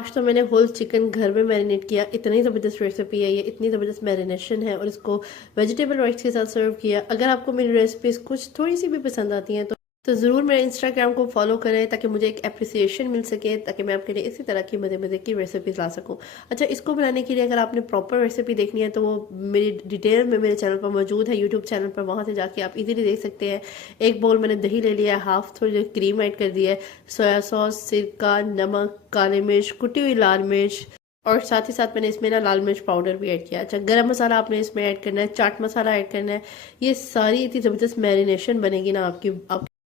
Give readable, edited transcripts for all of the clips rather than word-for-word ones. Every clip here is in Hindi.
आज तो मैंने होल चिकन घर में मैरिनेट किया। इतनी ज़बरदस्त रेसिपी है ये, इतनी ज़बरदस्त मैरिनेशन है और इसको वेजिटेबल राइस के साथ सर्व किया। अगर आपको मेरी रेसिपीज कुछ थोड़ी सी भी पसंद आती हैं तो ज़रूर मेरे इंस्टाग्राम को फॉलो करें ताकि मुझे एक अप्रिसिएशन मिल सके, ताकि मैं आपके लिए इसी तरह की मज़े मज़े की रेसिपीज ला सकूं। अच्छा, इसको बनाने के लिए अगर आपने प्रॉपर रेसिपी देखनी है तो वो मेरी डिटेल में मेरे चैनल पर मौजूद है, यूट्यूब चैनल पर, वहाँ से जाके आप इजीली देख सकते हैं। एक बाउल मैंने दही ले लिया है, हाफ थोड़ी क्रीम ऐड कर दी है, सोया सॉस, सिरका, नमक, काली मिर्च, कुटी हुई लाल मिर्च, और साथ ही साथ मैंने इसमें ना लाल मिर्च पाउडर भी ऐड किया। अच्छा, गरम मसाला आपने इसमें ऐड करना है, चाट मसाला ऐड करना है। ये सारी इतनी ज़बरदस्त मैरिनेशन बनेगी ना आपकी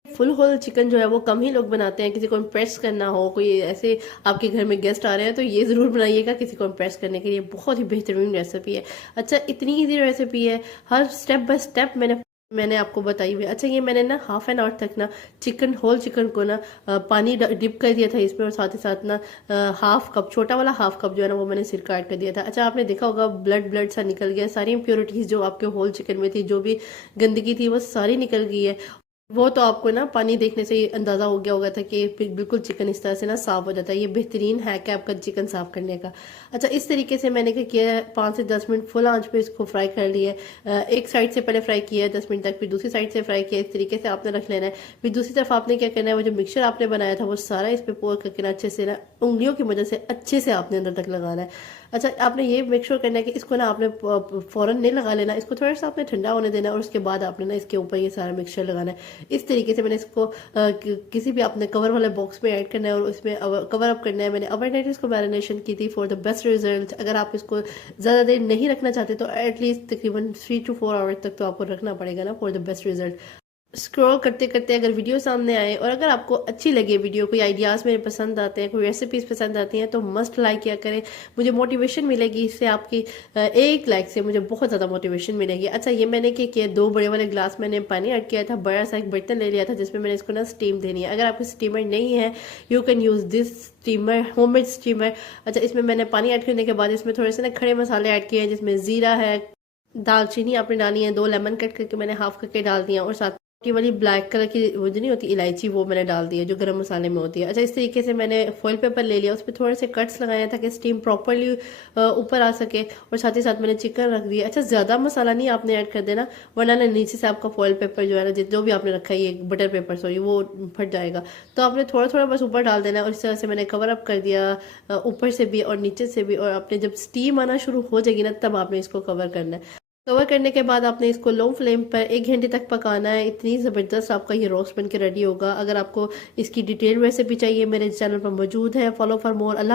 फुल होल चिकन जो है वो कम ही लोग बनाते हैं। किसी को इम्प्रेस करना हो, कोई ऐसे आपके घर में गेस्ट आ रहे हैं तो ये ज़रूर बनाइएगा किसी को इम्प्रेस करने के लिए। बहुत ही बेहतरीन रेसिपी है। अच्छा, इतनी ईजी रेसिपी है, हर स्टेप बाय स्टेप मैंने आपको बताई हुई है। अच्छा, ये मैंने ना हाफ एन आवर तक ना होल चिकन को ना पानी डिप कर दिया था इसमें, और साथ ही साथ ना हाफ कप, छोटा वाला हाफ कप जो है ना वो मैंने सिरका ऐड कर दिया था। अच्छा, आपने देखा होगा ब्लड ब्लड सा निकल गया, सारी इम्प्योरिटीज जो आपके होल चिकन में थी, जो भी गंदगी थी वो सारी निकल गई है। वो तो आपको ना पानी देखने से ही अंदाजा हो गया होगा था कि बिल्कुल चिकन इस तरह से ना साफ हो जाता है। ये बेहतरीन हैक है आपका चिकन साफ करने का। अच्छा, इस तरीके से मैंने क्या किया है, 5 से 10 मिनट फुल आंच पे इसको फ्राई कर लिया है। एक साइड से पहले फ्राई किया है 10 मिनट तक, फिर दूसरी साइड से फ्राई किया। इस तरीके से आपने रख लेना है। फिर दूसरी तरफ आपने क्या करना है, वो जो मिक्सचर आपने बनाया था वो सारा इस पे पोर करके ना अच्छे से ना उंगलियों की मदद से अच्छे से आपने अंदर तक लगाना है। अच्छा, आपने ये मेक श्योर करना है कि इसको ना आपने फौरन नहीं लगा लेना, इसको थोड़ा सा आपने ठंडा होने देना है और उसके बाद आपने ना इसके ऊपर ये सारा मिक्सचर लगाना है। इस तरीके से मैंने इसको किसी भी आपने कवर वाले बॉक्स में ऐड करना है और उसमें कवर अप करना है। मैंने ओवरनाइट इसको मैरिनेशन की थी फॉर द बेस्ट रिजल्ट। अगर आप इसको ज़्यादा देर नहीं रखना चाहते तो एटलीस्ट तकरीबन 3 to 4 आवर्स तक तो आपको रखना पड़ेगा ना for the best result. Scroll करते करते अगर वीडियो सामने आए और अगर आपको अच्छी लगे वीडियो, कोई आइडियाज़ मेरे पसंद आते हैं, कोई रेसिपीज़ पसंद आती हैं तो मस्ट लाइक किया करें। मुझे मोटिवेशन मिलेगी इससे, आपकी एक लाइक से मुझे बहुत ज़्यादा मोटिवेशन मिलेगी। अच्छा, ये मैंने क्या किया, 2 बड़े वाले ग्लास मैंने पानी ऐड किया था, बड़ा सा एक बर्तन ले लिया था जिसमें मैंने इसको ना स्टीम देनी है। अगर आपको स्टीमर नहीं है, you can use this steamer, homemade steamer. अच्छा, इसमें मैंने पानी ऐड करने के बाद इसमें थोड़े से ना खड़े मसाले ऐड किए हैं, जिसमें ज़ीरा है, दालचीनी आपने डाली है, 2 लेमन कट करके मैंने हाफ करके डाल दिया, और साथ की वाली ब्लैक कलर की वो जो नहीं होती इलायची, वो मैंने डाल दी है जो गरम मसाले में होती है। अच्छा, इस तरीके से मैंने फॉइल पेपर ले लिया, उस पर थोड़े से कट्स लगाए ताकि स्टीम प्रॉपरली ऊपर आ सके, और साथ ही साथ मैंने चिकन रख दिया। अच्छा, ज़्यादा मसाला नहीं आपने ऐड कर देना, वरना ना नीचे से आपका फॉइल पेपर जो है ना, जो भी आपने रखा है, ये बटर पेपर सॉरी, वो फट जाएगा। तो आपने थोड़ा थोड़ा बस ऊपर डाल देना है, और इस तरह से मैंने कवर अप कर दिया ऊपर से भी और नीचे से भी। और आपने जब स्टीम आना शुरू हो जाएगी ना, तब आपने इसको कवर करना है। कवर करने के बाद आपने इसको लो फ्लेम पर 1 घंटे तक पकाना है। इतनी ज़बरदस्त आपका ये रोस्ट बन के रेडी होगा। अगर आपको इसकी डिटेल रेसिपी चाहिए, मेरे चैनल पर मौजूद है। Follow for more. अल्लाह।